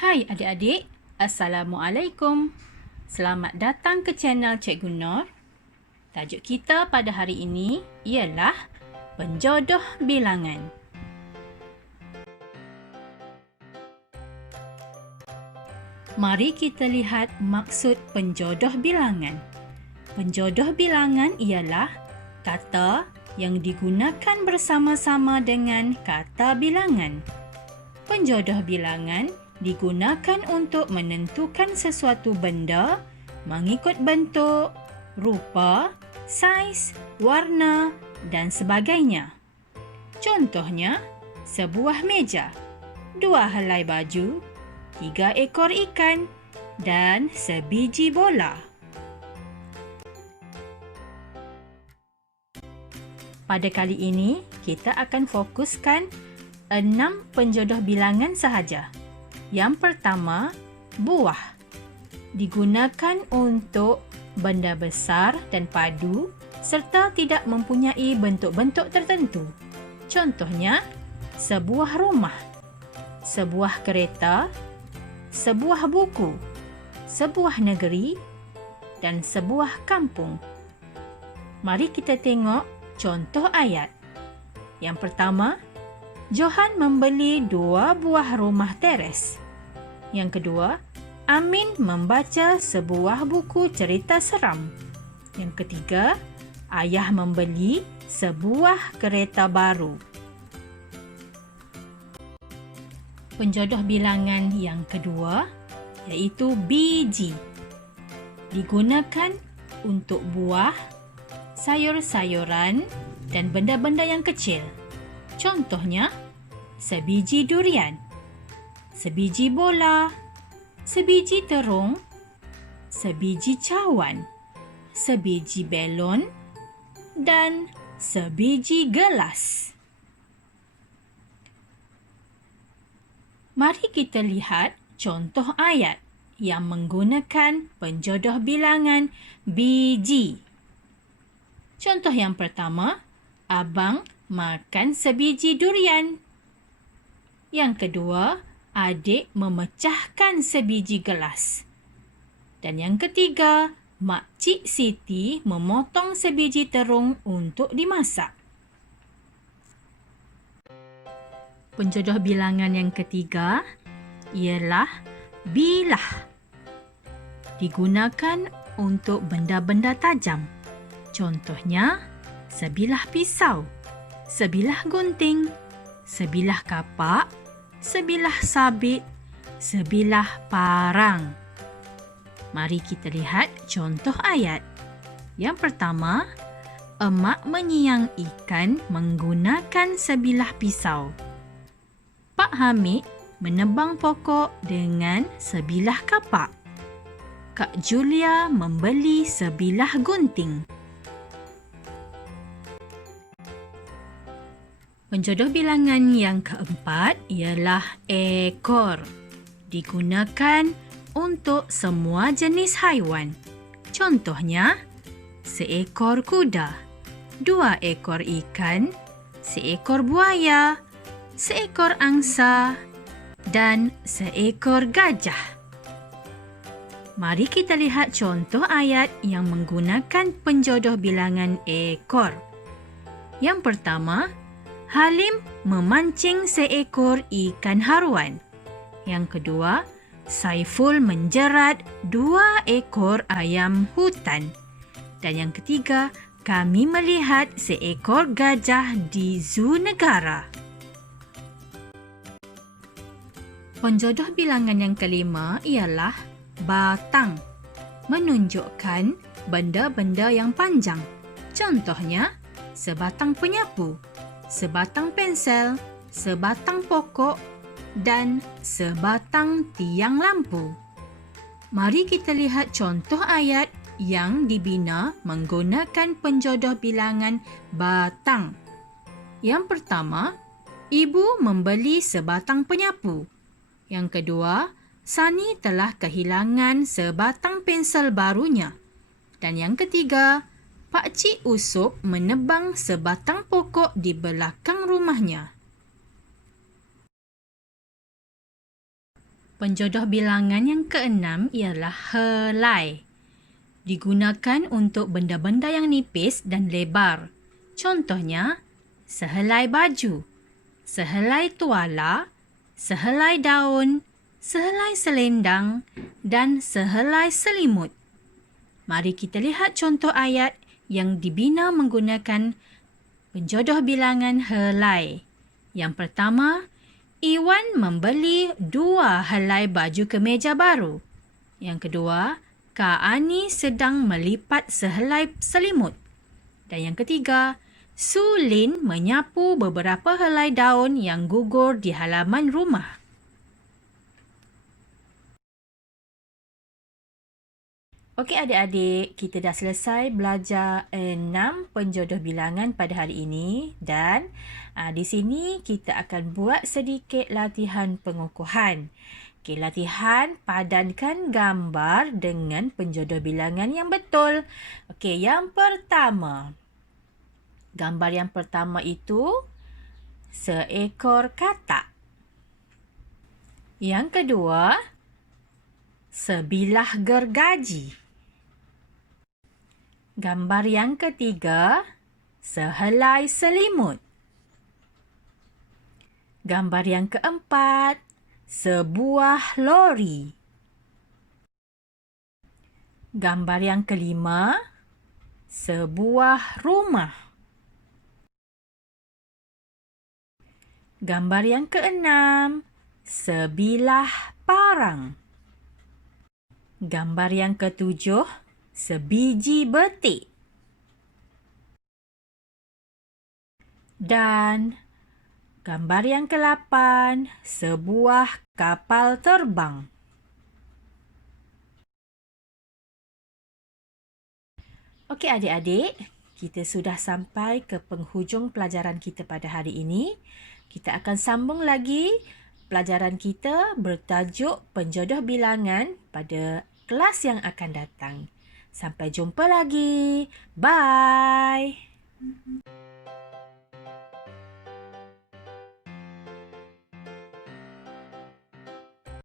Hai adik-adik, Assalamualaikum. Selamat datang ke channel Cikgu Nur. Tajuk kita pada hari ini ialah penjodoh bilangan. Mari kita lihat maksud penjodoh bilangan. Penjodoh bilangan ialah kata yang digunakan bersama-sama dengan kata bilangan. Penjodoh bilangan digunakan untuk menentukan sesuatu benda mengikut bentuk, rupa, saiz, warna dan sebagainya. Contohnya, sebuah meja, 2 helai baju, 3 ekor ikan dan sebiji bola. Pada kali ini, kita akan fokuskan 6 penjodoh bilangan sahaja. Yang pertama, buah. Digunakan untuk benda besar dan padu serta tidak mempunyai bentuk-bentuk tertentu. Contohnya, sebuah rumah, sebuah kereta, sebuah buku, sebuah negeri dan sebuah kampung. Mari kita tengok contoh ayat. Yang pertama, Johan membeli 2 buah rumah teres. Yang kedua, Amin membaca sebuah buku cerita seram. Yang ketiga, Ayah membeli sebuah kereta baru. Penjodoh bilangan yang kedua iaitu biji. Digunakan untuk buah, sayur-sayuran dan benda-benda yang kecil. Contohnya, sebiji durian, sebiji bola, sebiji terung, sebiji cawan, sebiji belon, dan sebiji gelas. Mari kita lihat contoh ayat yang menggunakan penjodoh bilangan biji. Contoh yang pertama, Abang makan sebiji durian. Yang kedua, adik memecahkan sebiji gelas. Dan yang ketiga, Makcik Siti memotong sebiji terung untuk dimasak. Penjodoh bilangan yang ketiga ialah bilah. Digunakan untuk benda-benda tajam. Contohnya, sebilah pisau, sebilah gunting, sebilah kapak, sebilah sabit, sebilah parang. Mari kita lihat contoh ayat. Yang pertama, Emak menyiang ikan menggunakan sebilah pisau. Pak Hamid menebang pokok dengan sebilah kapak. Kak Julia membeli sebilah gunting. Penjodoh bilangan yang keempat ialah ekor. Digunakan untuk semua jenis haiwan. Contohnya, seekor kuda, 2 ekor ikan, seekor buaya, seekor angsa, dan seekor gajah. Mari kita lihat contoh ayat yang menggunakan penjodoh bilangan ekor. Yang pertama, Halim memancing seekor ikan haruan. Yang kedua, Saiful menjerat 2 ekor ayam hutan. Dan yang ketiga, kami melihat seekor gajah di zoo negara. Penjodoh bilangan yang kelima ialah batang. Menunjukkan benda-benda yang panjang. Contohnya, sebatang penyapu, sebatang pensel, sebatang pokok, dan sebatang tiang lampu. Mari kita lihat contoh ayat yang dibina menggunakan penjodoh bilangan batang. Yang pertama, Ibu membeli sebatang penyapu. Yang kedua, Sani telah kehilangan sebatang pensel barunya. Dan yang ketiga, Pakcik Usop menebang sebatang pokok di belakang rumahnya. Penjodoh bilangan yang keenam ialah helai. Digunakan untuk benda-benda yang nipis dan lebar. Contohnya, sehelai baju, sehelai tuala, sehelai daun, sehelai selendang dan sehelai selimut. Mari kita lihat contoh ayat yang dibina menggunakan penjodoh bilangan helai. Yang pertama, Iwan membeli 2 helai baju kemeja baru. Yang kedua, Kak Ani sedang melipat sehelai selimut. Dan yang ketiga, Sulin menyapu beberapa helai daun yang gugur di halaman rumah. Okey adik-adik, kita dah selesai belajar 6 penjodoh bilangan pada hari ini dan di sini kita akan buat sedikit latihan pengukuhan. Okey, latihan padankan gambar dengan penjodoh bilangan yang betul. Okey, yang pertama. Gambar yang pertama itu seekor katak. Yang kedua, sebilah gergaji. Gambar yang ketiga, sehelai selimut. Gambar yang keempat, sebuah lori. Gambar yang kelima, sebuah rumah. Gambar yang keenam, sebilah parang. Gambar yang ketujuh, sebiji betik. Dan gambar yang ke-8, sebuah kapal terbang. Okey adik-adik, kita sudah sampai ke penghujung pelajaran kita pada hari ini. Kita akan sambung lagi pelajaran kita bertajuk penjodoh bilangan pada kelas yang akan datang. Sampai jumpa lagi. Bye.